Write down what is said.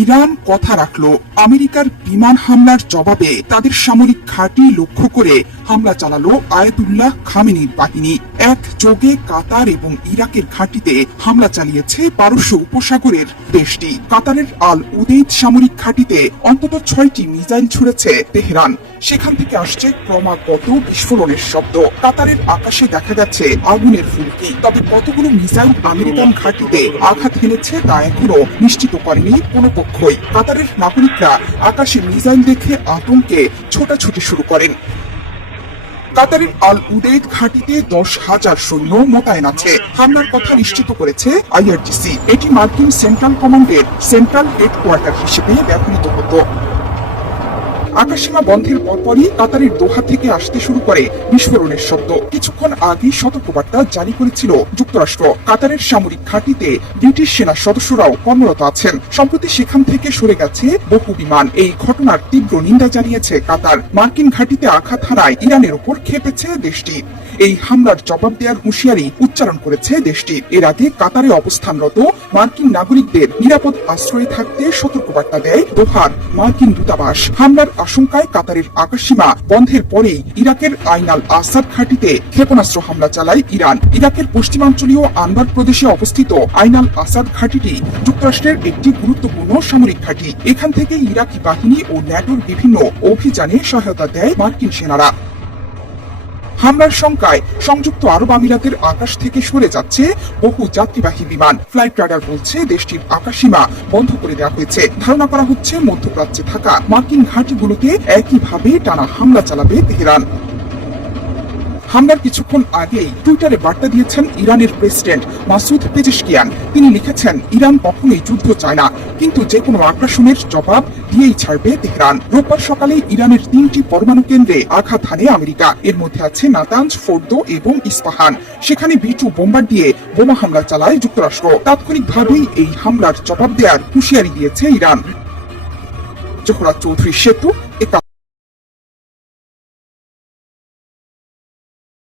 Iran কথা রাখলো, আমেরিকার বিমান হামলার জবাবে তাদের সামরিক ঘাঁটি লক্ষ্য করে হামলা চালালো আয়াতুল্লাহ খামেনির বাহিনী। একযোগে কাতার এবং ইরাকের ঘাঁটিতে হামলা চালিয়েছে পারস্য উপসাগরের দেশটি। কাতারের আল উদেইদ সামরিক ঘাঁটিতে অন্তত 6টি মিসাইল ছুড়েছে তেহরান। সেখান থেকে আসছে ক্রমাগত বিস্ফোরণের শব্দ। কাতারের আকাশে দেখা গেছে আগুনের ফুলকি। তবে কতগুলো মিসাইল আমেরিকান ঘাঁটিতে আঘাত হেনেছে তা এখনো নিশ্চিত করেনি কোনো পক্ষই। কাতারের নাগরিকরা আকাশে মিসাইল দেখে আতঙ্কে ছোটাছুটি শুরু করেন। কাতারের আল উদেইদ ঘাঁটিতে 10,000 সৈন্য মোতায়েন আছে। হামলার কথা নিশ্চিত করেছে আইআরজিসি। এটি মার্কিন সেন্ট্রাল কমান্ডের সেন্ট্রাল হেডকোয়ার্টার হিসেবে ব্যবহৃত হতো। আকাশসীমা বন্ধের পরপরই কাতারের দোহা থেকে আসতে শুরু করে বিস্ফোরণের শব্দ। কিছুক্ষণ আগেই সতর্কবার্তা জারি করেছিল যুক্তরাষ্ট্র। কাতারের সামরিক ঘাঁটিতে ব্রিটিশ সেনা সদস্যরাও কর্মরত আছেন। সম্প্রতি সেখান থেকে সরে গেছে বহু বিমান। এই ঘটনার তীব্র নিন্দা জানিয়েছে কাতার। মার্কিন ঘাঁটিতে আঘাত হানায় ইরানের উপর ক্ষেপেছে দেশটি। এই হামলার জবাব দেওয়ার হুঁশিয়ারি উচ্চারণ করেছে দেশটি। এর আগে কাতারে অবস্থানরত মার্কিন নাগরিকদের নিরাপদ আশ্রয়ে থাকতে সতর্কবার্তা দেয় দোহার মার্কিন দূতাবাস। হামলার আশঙ্কায় কাতারের আকাশসীমা বন্ধের পরেই ইরাকের আইন আল আসাদ ঘাঁটিতে ক্ষেপণাস্ত্র হামলা চালায় ইরান। ইরাকের পশ্চিমাঞ্চলীয় আনবার প্রদেশে অবস্থিত আইন আল আসাদ ঘাঁটিটি যুক্তরাষ্ট্রের একটি গুরুত্বপূর্ণ সামরিক ঘাঁটি। এখান থেকে ইরাকি বাহিনী ও ন্যাটোর বিভিন্ন অভিযানে সহায়তা দেয় মার্কিন সেনারা। হামলার শঙ্কায় সংযুক্ত আরব আমিরাতের আকাশ থেকে সরে যাচ্ছে বহু যাত্রীবাহী বিমান। ফ্লাইট রাডার বলছে দেশটির আকাশসীমা বন্ধ করে দেওয়া হয়েছে। ধারণা করা হচ্ছে মধ্যপ্রাচ্যে থাকা মার্কিন ঘাঁটিগুলোতে একইভাবে টানা হামলা চালাবে তেহরান। হামলার কিছুক্ষণ আগেই টুইটারে বার্তা দিয়েছেন ইরানের প্রেসিডেন্ট মাসুদ পেজেশকিয়ান। তিনি লিখেছেন, ইরান কখনোই যুদ্ধ চায় না, কিন্তু যে কোনো আগ্রাসনের জবাব দিয়েই ছাড়বে তেহরান। রোববার সকালে ইরানের 3টি পরমাণু কেন্দ্রে আঘাত হানে আমেরিকা। এর মধ্যে আছে নাতাঞ্জ, ফোর্দো এবং ইস্পাহান। সেখানে B2 বোম্বার দিয়ে বোমা হামলা চালায় যুক্তরাষ্ট্র। তাৎক্ষণিকভাবেই এই হামলার জবাব দেওয়ার হুঁশিয়ারি দিয়েছে ইরান। জোহরা চৌধুরী সেতু,